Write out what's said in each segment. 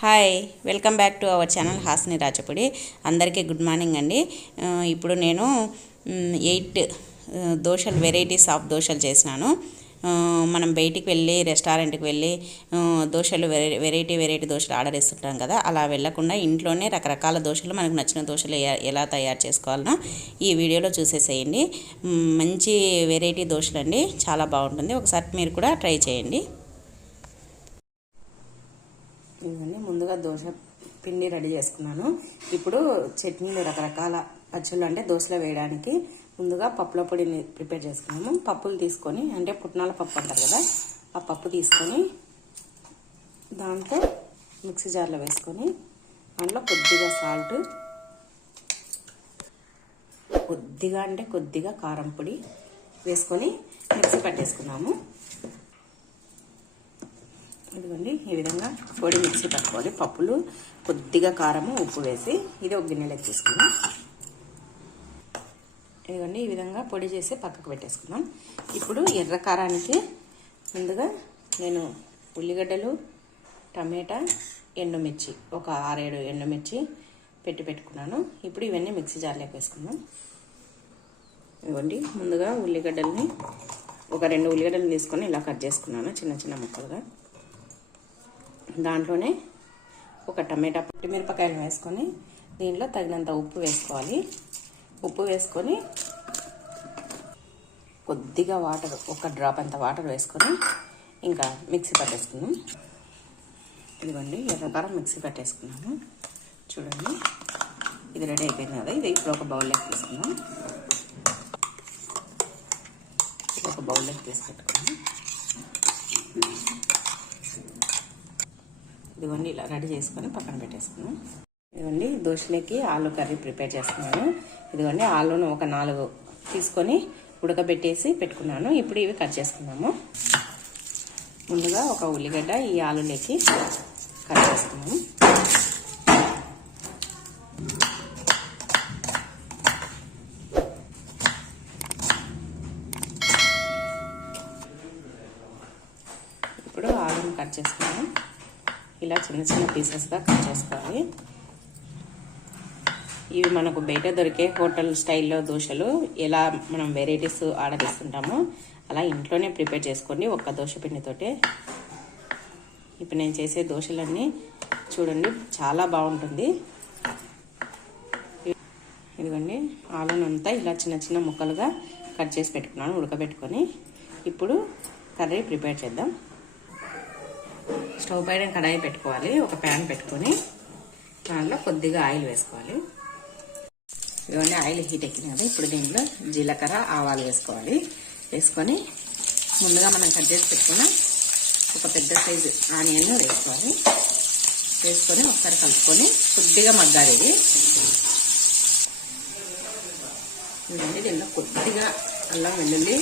Hi, welcome back to our channel Hasni Rachapudi. అందరికీ good morning అండి. ఇప్పుడు నేను 8 దోశలు, వెరైటీస్ ఆఫ్ దోశలు చేసినాను. మనం బయటికి వెళ్ళి రెస్టారెంట్కి వెళ్ళి దోశలు వెరైటీ దోశలు ఆర్డర్ ఇస్తుంటాం కదా, అలా వెళ్ళకుండా ఇంట్లోనే రకరకాల దోశలు మనకు నచ్చిన దోశలు ఎలా తయారు చేసుకోవాలనో ఈ వీడియోలో చూసేసేయండి. మంచి వెరైటీ దోశలు అండి, చాలా బాగుంటుంది. ఒకసారి మీరు కూడా ట్రై చేయండి. ఇవన్నీ ముందుగా దోశ పిండి రెడీ చేసుకున్నాను. ఇప్పుడు చట్నీలు, రకరకాల పచ్చళ్ళు అంటే దోశలో వేయడానికి ముందుగా పప్పుల పొడిని ప్రిపేర్ చేసుకున్నాము. పప్పులు తీసుకొని, అంటే పుట్నాల పప్పు అంటారు కదా, ఆ పప్పు తీసుకొని దాంట్లో మిక్సీ జార్లో వేసుకొని దాంట్లో కొద్దిగా సాల్ట్, కొద్దిగా కారం పొడి వేసుకొని మిక్సీ పట్టేసుకున్నాము. ఇదిగోండి, ఈ విధంగా పొడి మిక్సీ పట్టుకోవాలి. పప్పులు, కొద్దిగా కారము, ఉప్పు వేసి ఇది ఒక గిన్నెలోకి తీసుకున్నాం. ఇదిగోండి, ఈ విధంగా పొడి చేసి పక్కకు పెట్టేసుకున్నాం. ఇప్పుడు ఎర్ర కారానికి ముందుగా నేను ఉల్లిగడ్డలు, టమాటా, ఎండుమిర్చి, ఒక 6-7 ఎండుమిర్చి పెట్టుకున్నాను. ఇప్పుడు ఇవన్నీ మిక్సీ జార్లోకి వేసుకుందాం. ఇదిగోండి, ముందుగా ఉల్లిగడ్డల్ని ఒక 2 ఉల్లిగడ్డలు తీసుకొని ఇలా కట్ చేసుకున్నాను చిన్న చిన్న ముక్కలుగా. దాంట్లోనే ఒక టమాటా, మిరపకాయలు వేసుకొని దీంట్లో తగినంత ఉప్పు వేసుకోవాలి. ఉప్పు వేసుకొని కొద్దిగా వాటర్, ఒక డ్రాప్ అంత వాటర్ వేసుకొని ఇంకా మిక్సీ పట్టేసుకున్నాం. ఇదిగోండి, ఎర్రకారం మిక్సీ పట్టేసుకున్నాము. చూడండి, ఇది రెడీ అయిపోయింది కదా. ఇది ఇప్పుడు ఒక బౌల్లోకి తీసుకున్నాం. ఒక బౌల్లోకి తీసుకెట్టుకున్నాం. ఇదిగోండి, ఇలా రెడీ చేసుకొని పక్కన పెట్టేసుకున్నాం. ఇదిగోండి, దోశలకి ఆలు కర్రీ ప్రిపేర్ చేస్తున్నాను. ఇదిగోండి, ఆలును ఒక 4 తీసుకొని ఉడకబెట్టేసి పెట్టుకున్నాను. ఇప్పుడు ఇవి కట్ చేసుకున్నాము. ముందుగా ఒక ఉల్లిగడ్డ ఈ ఆలులోకి కట్ చేసుకున్నాము. ఇప్పుడు ఆలును కట్ చేసుకున్నాము. ఇలా చిన్న చిన్న పీసెస్గా కట్ చేసుకోవాలి. ఇవి మనకు బయట దొరికే హోటల్ స్టైల్లో దోశలు ఎలా మనం వెరైటీస్ ఆర్డర్ ఇస్తుంటామో అలా ఇంట్లోనే ప్రిపేర్ చేసుకోండి, ఒక్క దోశ పిండితోటే. ఇప్పుడు నేను చేసే దోశలన్నీ చూడండి, చాలా బాగుంటుంది. ఇదిగోండి, ఆలునంతా ఇలా చిన్న చిన్న ముక్కలుగా కట్ చేసి పెట్టుకున్నాను ఉడకబెట్టుకొని. ఇప్పుడు కర్రీ ప్రిపేర్ చేద్దాం. స్టవ్ పైన కడాయి పెట్టుకోవాలి. ఒక ప్యాన్ పెట్టుకొని దానిలో కొద్దిగా ఆయిల్ వేసుకోవాలి. ఇవన్నీ ఆయిల్ హీట్ ఎక్కింది కదా, ఇప్పుడు దీంట్లో జీలకర్ర, ఆవాలు వేసుకోవాలి. వేసుకొని ముందుగా మనం కట్ చేసి పెట్టుకున్న ఒక పెద్ద సైజు ఆనియన్ వేసుకోవాలి. వేసుకొని ఒకసారి కలుపుకొని కొద్దిగా మగ్గాలి. ఇదండి, దీంట్లో కొద్దిగా అల్లం వెల్లుల్లి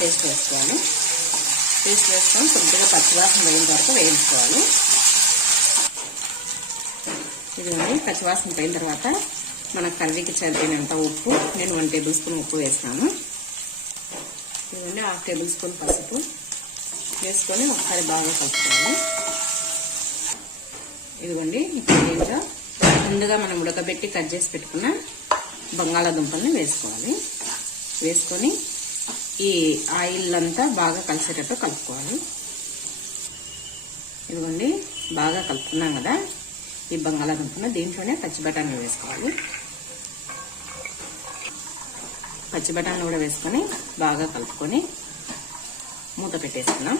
పేస్ట్ వేసుకోవాలి. పేస్ట్ వేసుకొని కొద్దిగా పచ్చివాసన పోయిన వరకు వేయించుకోవాలి. ఇదిగోండి, పచ్చివాసన పోయిన తర్వాత మన కర్రీకి సరిపోయినంత ఉప్పు, నేను 1 టేబుల్ స్పూన్ ఉప్పు వేస్తాను. ఇదిగోండి, 1/2 టేబుల్ స్పూన్ పసుపు వేసుకొని ఒకసారి బాగా కలుపుకోవాలి. ఇదిగోండి, ఇప్పుడు దీంట్లో ముందుగా మనం ఉడకబెట్టి కట్ చేసి పెట్టుకున్న బంగాళాదుంపల్ని వేసుకోవాలి. వేసుకొని ఈ ఆయిల్ అంతా బాగా కలిసేటట్టు కలుపుకోవాలి. ఇదిగోండి, బాగా కలుపుకున్నాం కదా ఈ బంగాళాదుంపను. దీంట్లోనే పచ్చి బఠానీలు వేసుకోవాలి. పచ్చి బఠానీలు కూడా వేసుకొని బాగా కలుపుకొని మూత పెట్టేసుకున్నాం.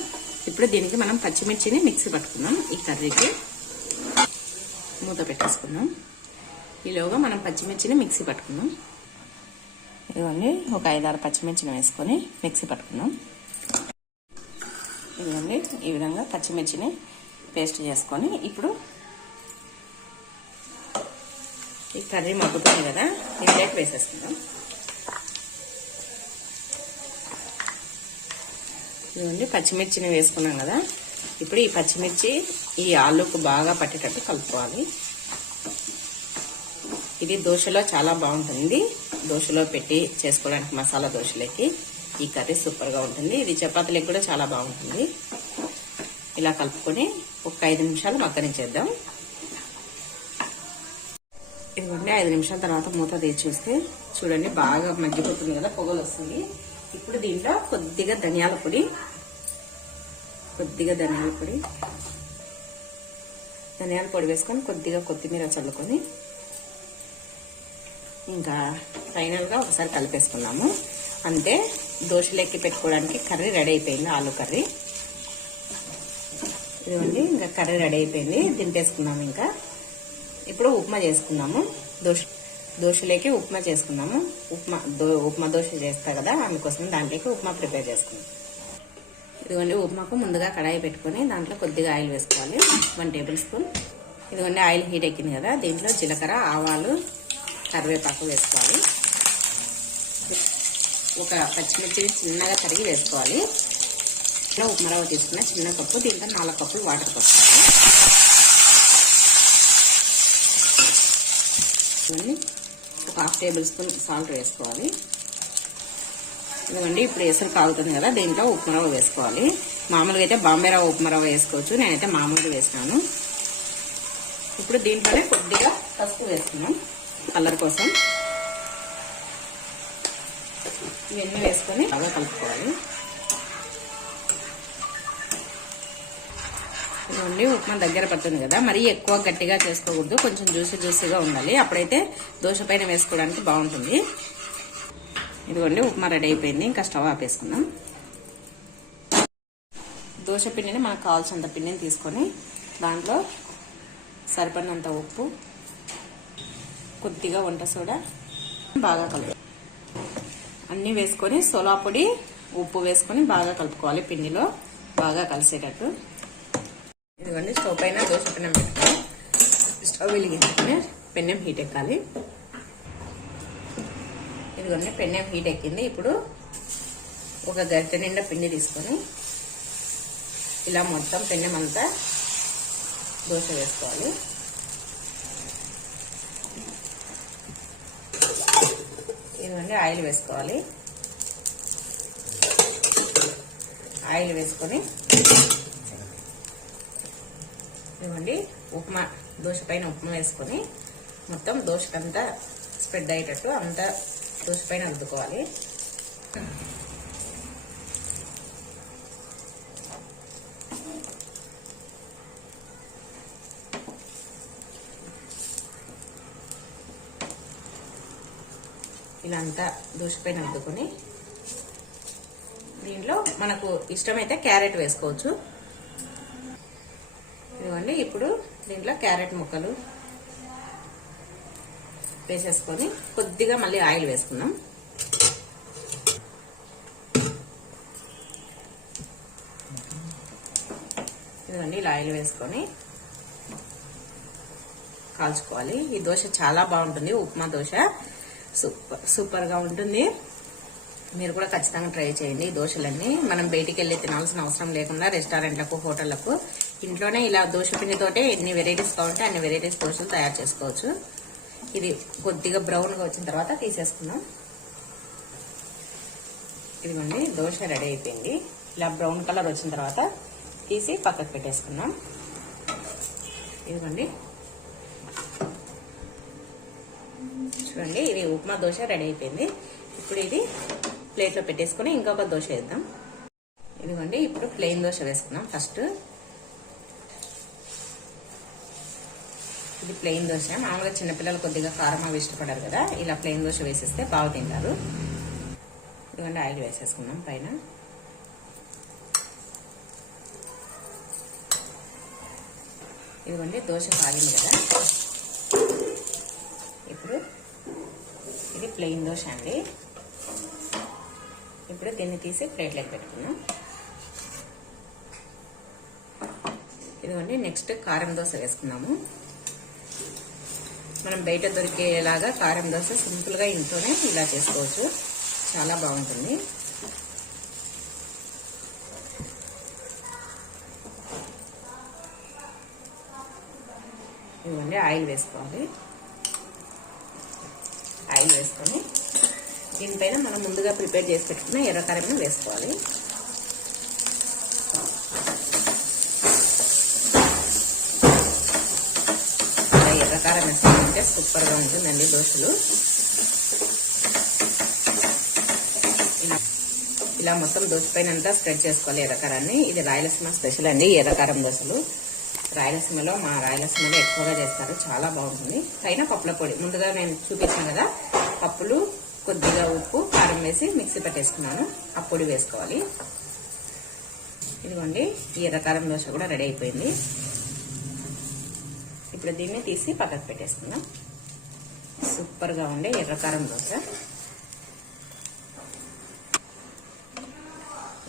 ఇప్పుడు దీనికి మనం పచ్చిమిర్చిని మిక్సీ పట్టుకున్నాం. ఈ కర్రీకి మూత పెట్టేసుకున్నాం. ఈలోగా మనం పచ్చిమిర్చిని మిక్సీ పట్టుకున్నాం. ఇదిగోండి, ఒక 5-6 పచ్చిమిర్చిని వేసుకొని మిక్సీ పట్టుకున్నాం. ఇదిగోండి, ఈ విధంగా పచ్చిమిర్చిని పేస్ట్ చేసుకొని ఇప్పుడు ఈ కర్రీ మగ్గుతుంది కదా, దీంట్లోకి వేసేసుకుందాం. ఇదిగోండి, పచ్చిమిర్చిని వేసుకున్నాం కదా. ఇప్పుడు ఈ పచ్చిమిర్చి ఈ ఆలుకు బాగా పట్టేటట్టు కలుపుకోవాలి. ఇది దోశలో చాలా బాగుంటుంది. దోశలో పెట్టి చేసుకోవడానికి మసాలా దోశలకి ఈ కర్రీ సూపర్గా ఉంటుంది. ఇది చపాతీలకు కూడా చాలా బాగుంటుంది. ఇలా కలుపుకొని ఒక 5 నిమిషాలు మగ్గనిచ్చేద్దాం. ఇదిగోండి 5 నిమిషాల తర్వాత మూత తీసి చూస్తే చూడండి బాగా మగ్గిపోతుంది కదా, పొగలు వస్తుంది. ఇప్పుడు దీంట్లో కొద్దిగా ధనియాల పొడి వేసుకొని కొద్దిగా కొత్తిమీర చల్లుకొని ఇంకా ఫైనల్గా ఒకసారి కలిపేసుకున్నాము. అంతే, దోశలోకి పెట్టుకోవడానికి కర్రీ రెడీ అయిపోయింది. ఆలు కర్రీ ఇదిగోండి, ఇంకా కర్రీ రెడీ అయిపోయింది. దింపేసుకున్నాము. ఇంకా ఇప్పుడు ఉప్మా చేసుకున్నాము. దోశలోకి ఉప్మా చేసుకున్నాము. ఉప్మా దోశ చేస్తా కదా, అందుకోసం దాంట్లోకి ఉప్మా ప్రిపేర్ చేసుకున్నాం. ఇదిగోండి ఉప్మాకు ముందుగా కడాయి పెట్టుకొని దాంట్లో కొద్దిగా ఆయిల్ వేసుకోవాలి, 1 టేబుల్ స్పూన్. ఇదిగోండి ఆయిల్ హీట్ ఎక్కింది కదా, దీంట్లో జీలకర్ర, ఆవాలు, కరివేపాకు వేసుకోవాలి. ఒక పచ్చిమిర్చి చిన్నగా తరిగి వేసుకోవాలి. ఉప్మా రవ్వ తీసుకున్న చిన్న కప్పు, దీంట్లో 4 కప్పులు వాటర్ పోసుకోవాలి. ఒక 1/2 టేబుల్ స్పూన్ సాల్ట్ వేసుకోవాలి. ఇదిగోండి ఇప్పుడు ఎసరు కాగుతుంది కదా, దీంట్లో ఉప్మా రవ్వ వేసుకోవాలి. మామూలుగా అయితే బాంబే రవ్వ ఉప్మా రవ్వ వేసుకోవచ్చు, నేనైతే మామూలుగా వేసినాను. ఇప్పుడు దీంట్లోనే కొద్దిగా పసుపు వేసుకున్నాం కలర్ కోసం. ఇవన్నీ వేసుకొని బాగా కలుపుకోవాలి. ఇదిగోండి ఉప్మా దగ్గర పడుతుంది కదా, మరీ ఎక్కువ గట్టిగా చేసుకోకూడదు, కొంచెం జ్యూసీగా ఉండాలి. అప్పుడైతే దోశ పైన వేసుకోవడానికి బాగుంటుంది. ఇదిగోండి ఉప్మా రెడీ అయిపోయింది. ఇంకా స్టవ్ ఆపేసుకుందాం. దోశ పిండిని మనకు కావాల్సినంత పిండిని తీసుకొని దాంట్లో సరిపడినంత ఉప్పు, కొద్దిగా వంట సోడా బాగా కలుపు అన్నీ వేసుకొని సోలా పొడి, ఉప్పు వేసుకొని బాగా కలుపుకోవాలి. పిండిలో బాగా కలిసేటట్టు. ఇదిగోండి స్టవ్ పైన దోశ పెనం పెట్టుకొని స్టవ్ వెలిగించుకొని పెనం హీట్ ఎక్కాలి. ఇదిగోండి పెనం హీట్ ఎక్కింది. ఇప్పుడు ఒక గరిటె నిండా పిండి తీసుకొని ఇలా మొత్తం పెనం అంతా దోశ వేసుకోవాలి. ఇదిగోండి ఆయిల్ వేసుకోవాలి. ఆయిల్ వేసుకొని ఇదిగోండి ఉప్మా దోశ పైన ఉప్మా వేసుకొని మొత్తం దోశకంతా స్ప్రెడ్ అయ్యేటట్టు అంతా దోశ పైన రుద్దుకోవాలి. ఇలా అంతా దోశ పైన రుద్దుకొని దీంట్లో మనకు ఇష్టమైతే క్యారెట్ వేసుకోవచ్చు. ఇదిగోండి ఇప్పుడు దీంట్లో క్యారెట్ ముక్కలు వేసేసుకొని కొద్దిగా మళ్ళీ ఆయిల్ వేసుకుందాం. ఇదిగోండి ఇలా ఆయిల్ వేసుకొని కాల్చుకోవాలి. ఈ దోశ చాలా బాగుంటుంది, ఉప్మా దోశ సూపర్ గా ఉంటుంది. మీరు కూడా ఖచ్చితంగా ట్రై చేయండి. ఈ దోశలన్నీ మనం బయటికి వెళ్ళి తినాల్సిన అవసరం లేకుండా రెస్టారెంట్లకు, హోటళ్లకు ఇంట్లోనే ఇలా దోశ పిండితోటే ఎన్ని వెరైటీస్ కావాలంటే అన్ని వెరైటీస్ దోశలు తయారు చేసుకోవచ్చు. ఇది కొద్దిగా బ్రౌన్ గా వచ్చిన తర్వాత తీసేసుకుందాం. ఇదిగోండి దోశ రెడీ అయిపోయింది. ఇలా బ్రౌన్ కలర్ వచ్చిన తర్వాత తీసి పక్కకు పెట్టేసుకుందాం. ఇదిగోండి చూడండి, ఇది ఉప్మా దోశ రెడీ అయిపోయింది. ఇప్పుడు ఇది ప్లేట్లో పెట్టేసుకుని ఇంకొక దోశ వేద్దాం. ఇదిగోండి ఇప్పుడు ప్లెయిన్ దోశ వేసుకున్నాం. ఫస్ట్ ఇది ప్లెయిన్ దోశ. మామూలుగా చిన్నపిల్లలు కొద్దిగా కారం అవి ఇష్టపడారు కదా, ఇలా ప్లెయిన్ దోశ వేసేస్తే బాగా తింటారు. ఇదిగోండి ఆయిల్ వేసేసుకున్నాం పైన. ఇదిగోండి దోశ కాగింది కదా, ఇప్పుడు ఇది ప్లెయిన్ దోశ అండి. ఇప్పుడు దీన్ని తీసి ప్లేట్లోకి పెట్టుకున్నాం. ఇదిగోండి నెక్స్ట్ కారం దోశ వేసుకున్నాము. మనం బయట దొరికేలాగా కారం దోశ సింపుల్ గా ఇంట్లోనే ఇలా చేసుకోవచ్చు, చాలా బాగుంటుంది. ఇదిగోండి ఆయిల్ వేసుకోవాలి. ఆయిల్ వేసుకొని దీనిపైన మనం ముందుగా ప్రిపేర్ చేసి పెట్టుకున్న ఎర్రకారం వేసుకోవాలి. ఎర్రకారం వేసుకుంటే సూపర్గా ఉంటుందండి దోశలు. ఇలా మొత్తం దోశ పైన అంతా స్ప్రెడ్ చేసుకోవాలి ఎర్రకారాన్ని. ఇది రాయలసీమ స్పెషల్ అండి ఎర్రకారం దోశలు. రాయలసీమలో ఎక్కువగా చేస్తారు, చాలా బాగుంటుంది. పైన పప్పుల పొడి ముందుగా నేను చూపించాను కదా, పప్పులు కొద్దిగా ఉప్పు కారం వేసి మిక్సీ పట్టేసుకున్నాను. ఆ పొడి వేసుకోవాలి. ఇదిగోండి ఈ ఎర్రకారం దోశ కూడా రెడీ అయిపోయింది. ఇప్పుడు దీన్ని తీసి పక్కకు పెట్టేసుకుందాం. సూపర్గా ఉండే ఎర్రకారం దోశ.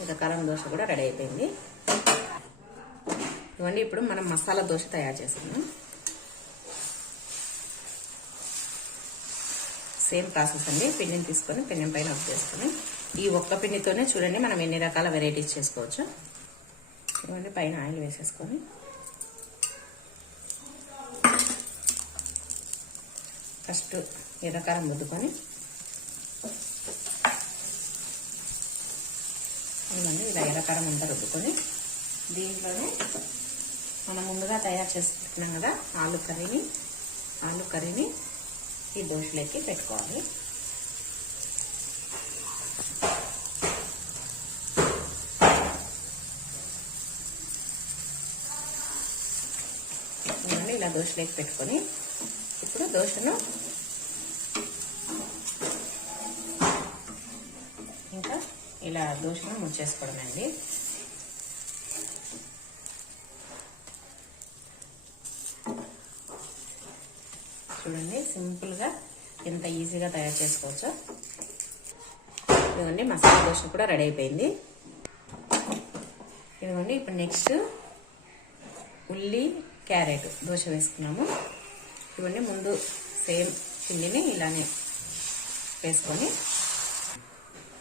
ఎర్రకారం దోశ కూడా రెడీ అయిపోయింది. ఇవ్వండి ఇప్పుడు మనం మసాలా దోశ తయారు చేసుకుందాం. సేమ్ ప్రాసెస్ అండి. పిండిని తీసుకొని పిండి పైన ఆఫ్ చేసుకొని ఈ ఒక్క పిండితోనే చూడండి మనం ఎన్ని రకాల వెరైటీస్ చేసుకోవచ్చు. ఇవ్వండి పైన ఆయిల్ వేసేసుకొని ఫస్ట్ ఎర్రకారం రుద్దుకొని ఇవన్నీ ఇలా ఎర్రకారం అంతా రుద్దుకొని దీంట్లోనే మనం ముందుగా తయారు చేసి పెట్టినాం కదా ఆలు కర్రీని ఈ దోశలోకి పెట్టుకోవాలి. ఇలా దోశలోకి పెట్టుకొని ఇప్పుడు దోశను ఇంకా ఇలా దోశను ముచ్చేసుకోవడమండి. చూడండి సింపుల్గా ఎంత ఈజీగా తయారు చేసుకోవచ్చో. ఇదిగోండి మసాలా దోశ కూడా రెడీ అయిపోయింది. ఇదిగోండి ఇప్పుడు నెక్స్ట్ ఉల్లి క్యారెట్ దోశ వేసుకున్నాము. ఇవన్నీ ముందు సేమ్ పిండిని ఇలానే వేసుకొని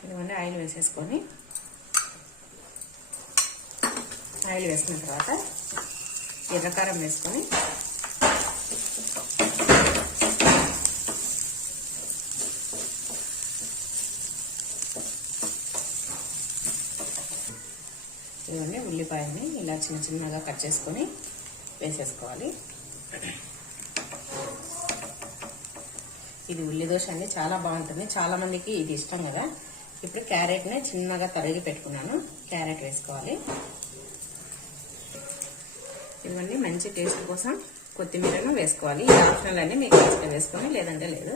ఇదిగోండి ఆయిల్ వేసేసుకొని ఆయిల్ వేసుకున్న తర్వాత ఎర్రకారం వేసుకొని ఇవన్నీ ఉల్లిపాయని ఇలా చిన్న చిన్నగా కట్ చేసుకొని వేసేసుకోవాలి. ఇది ఉల్లి దోశ అండి, చాలా బాగుంటుంది. చాలా మందికి ఇది ఇష్టం కదా. ఇప్పుడు క్యారెట్ని చిన్నగా తరిగి పెట్టుకున్నాను. క్యారెట్ వేసుకోవాలి. ఇవన్నీ మంచి టేస్ట్ కోసం కొత్తిమీరను వేసుకోవాలి. ఇది ఆప్షనల్ అండి, మీకు ఇష్టం వేసుకొని లేదంటే లేదు.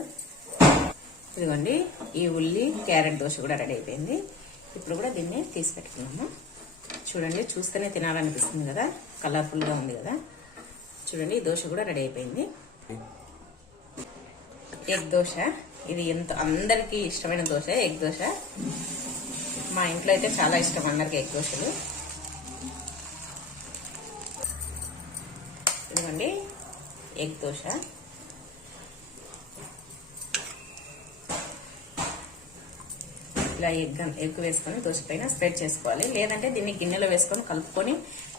ఇదిగోండి ఈ ఉల్లి క్యారెట్ దోశ కూడా రెడీ అయిపోయింది. ఇప్పుడు కూడా దీన్ని తీసి పెట్టుకున్నాము. చూడండి చూస్తేనే తినాలనిపిస్తుంది కదా, కలర్ఫుల్గా ఉంది కదా. చూడండి ఈ దోశ కూడా రెడీ అయిపోయింది. ఎగ్ దోశ, ఇది ఎంత అందరికీ ఇష్టమైన దోశ ఎగ్ దోశ. మా ఇంట్లో అయితే చాలా ఇష్టం అందరికి ఎగ్ దోశలు. ఇదిగోండి ఎగ్ దోశ. ఇలా ఎగ్ వేసుకొని దోశ పైన స్ప్రెడ్ చేసుకోవాలి. లేదంటే దీన్ని గిన్నెలో వేసుకొని కలుపుకొని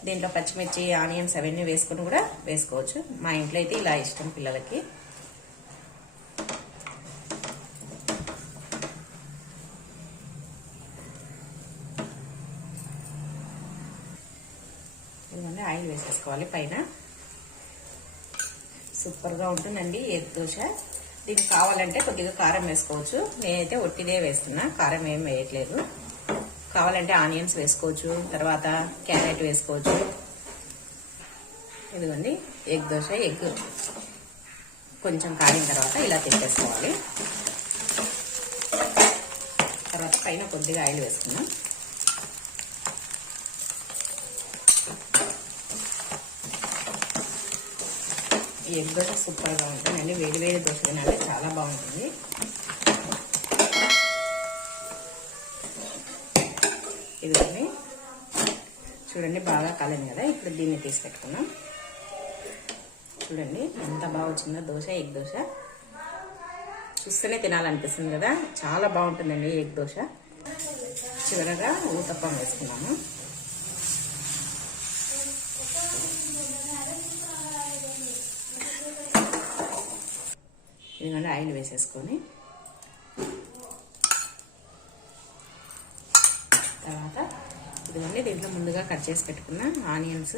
దీంట్లో పచ్చిమిర్చి ఆనియన్స్ అవన్నీ వేసుకొని కూడా వేసుకోవచ్చు. మా ఇంట్లో అయితే ఇలా ఇష్టం పిల్లలకి. ఇదిగోండి ఆయిల్ వేసేసుకోవాలి పైన. సూపర్గా ఉంటుందండి ఎగ్ దోశ. దీనికి కావాలంటే కొద్దిగా కారం వేసుకోవచ్చు. నేనైతే ఒట్టిదే వేస్తున్నా, కారం ఏం వేయట్లేదు. కావాలంటే ఆనియన్స్ వేసుకోవచ్చు, తర్వాత క్యారెట్ వేసుకోవచ్చు. ఇదిగోండి ఎగ్ దోశ. ఎగ్ కొంచెం కాగిన తర్వాత ఇలా తిప్పేసుకోవాలి. తర్వాత పైన కొద్దిగా ఆయిల్ వేసుకున్నాం. ఈ ఎగ్ దోశ సూపర్గా ఉంటుందండి. వేడి వేడి దోశ తినాలి, చాలా బాగుంటుంది. ఇదిగోండి చూడండి బాగా కాలేదు కదా. ఇప్పుడు దీన్ని తీసి పెట్టుకున్నాం. చూడండి ఎంత బాగా వచ్చిందో దోశ. ఎగ్ దోశ చూస్తేనే తినాలనిపిస్తుంది కదా, చాలా బాగుంటుందండి ఎగ్ దోశ. చివరగా ఊతప్పం వేసుకున్నాము. ఇదిగోండి ఆయిల్ వేసేసుకొని తర్వాత ఇదిగోండి దీంట్లో ముందుగా కట్ చేసి పెట్టుకున్న ఆనియన్స్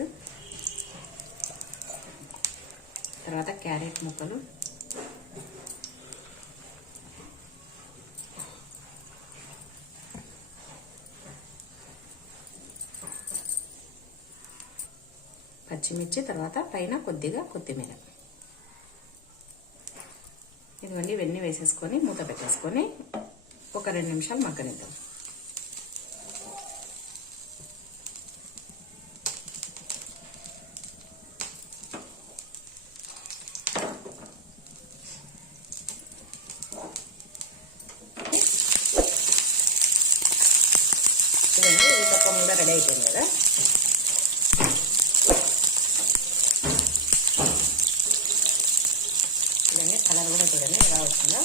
తర్వాత క్యారెట్ ముక్కలు, పచ్చిమిర్చి, తర్వాత పైన కొద్దిగా కొత్తిమీర. ఇదిగోండి ఇవన్నీ వేసేసుకొని మూత పెట్టేసుకొని ఒక 2 నిమిషాలు మగ్గనిద్దాం. ఇదండి ఊతప్పం కూడా రెడీ అయిపోయింది కదా. ఇదండి కలర్ కూడా చూడండి ఎలా వచ్చిందో.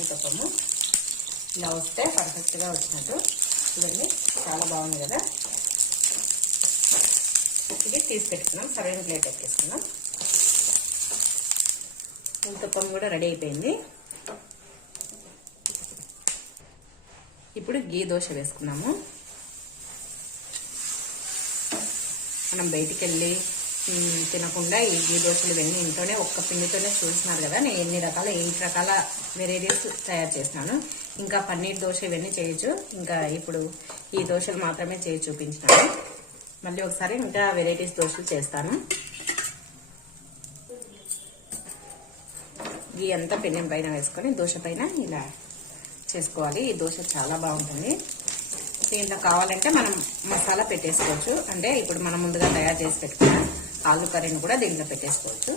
ఊతప్పము ఇలా వస్తే పర్ఫెక్ట్గా వచ్చినట్టు. చూడండి చాలా బాగుంది కదా. ఇది తీసి పెట్టుకున్నాం, సరైన ప్లేట్ ఎక్కేసుకున్నాం. ఊతప్పం కూడా రెడీ అయిపోయింది. ఇప్పుడు గీ దోశ వేసుకున్నాము. మనం బయటికి వెళ్ళి తినకుండా ఈ గీ దోశలు ఇవన్నీ ఇంట్లోనే ఒక్క పిండితోనే చూస్తున్నారు కదా. నేను 8 రకాల వెరైటీస్ తయారు చేసినాను. ఇంకా పన్నీర్ దోశ ఇవన్నీ చేయొచ్చు. ఇంకా ఇప్పుడు ఈ దోశలు మాత్రమే చేసి చూపించినాను. మళ్ళీ ఒకసారి ఇంకా వెరైటీస్ దోశలు చేస్తాను. గీ అంతా పెనం పైన వేసుకొని దోశ పైన ఇలా చేసుకోవాలి. ఈ దోశ చాలా బాగుంటుంది. దీంట్లో కావాలంటే మనం మసాలా పెట్టేసుకోవచ్చు. అంటే ఇప్పుడు మనం ముందుగా తయారు చేసి పెట్టుకున్న ఆలు కర్రీని కూడా దీంట్లో పెట్టేసుకోవచ్చు.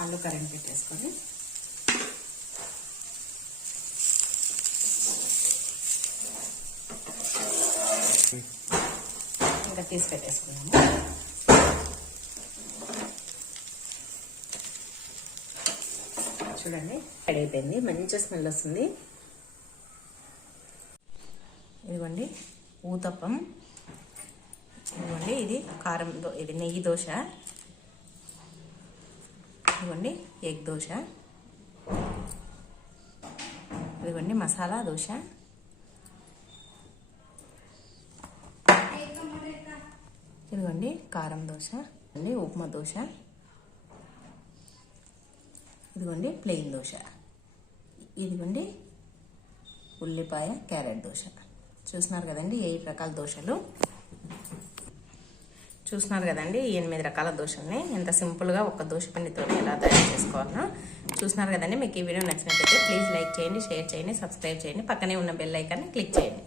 ఆలు కర్రీని పెట్టేసుకొని ఇంకా తీసి పెట్టేసుకున్నాము. చూడండి రెడీ అయిపోయింది. మంచి స్మెల్ వస్తుంది. ఇదిగోండి ఊతప్పం. ఇదిగోండి ఇది కారం ఇది నెయ్యి దోశ. ఇదిగోండి ఎగ్ దోశ. ఇదిగోండి మసాలా దోశ. ఇదిగోండి కారం దోశ. ఉప్మా దోశ. ఇదిగోండి ప్లెయిన్ దోశ. ఇదిగోండి ఉల్లిపాయ క్యారెట్ దోశ. చూస్తున్నారు కదండి 8 రకాల దోశలు. చూస్తున్నారు కదండి 8 రకాల దోశల్ని ఎంత సింపుల్గా ఒక దోశ పిండితోనే ఎలా తయారు చేసుకోవాలో చూస్తున్నారు కదండి. మీకు ఈ వీడియో నచ్చినట్లయితే ప్లీజ్ లైక్ చేయండి, షేర్ చేయండి, సబ్స్క్రైబ్ చేయండి. పక్కనే ఉన్న బెల్ ఐకాన్ని క్లిక్ చేయండి.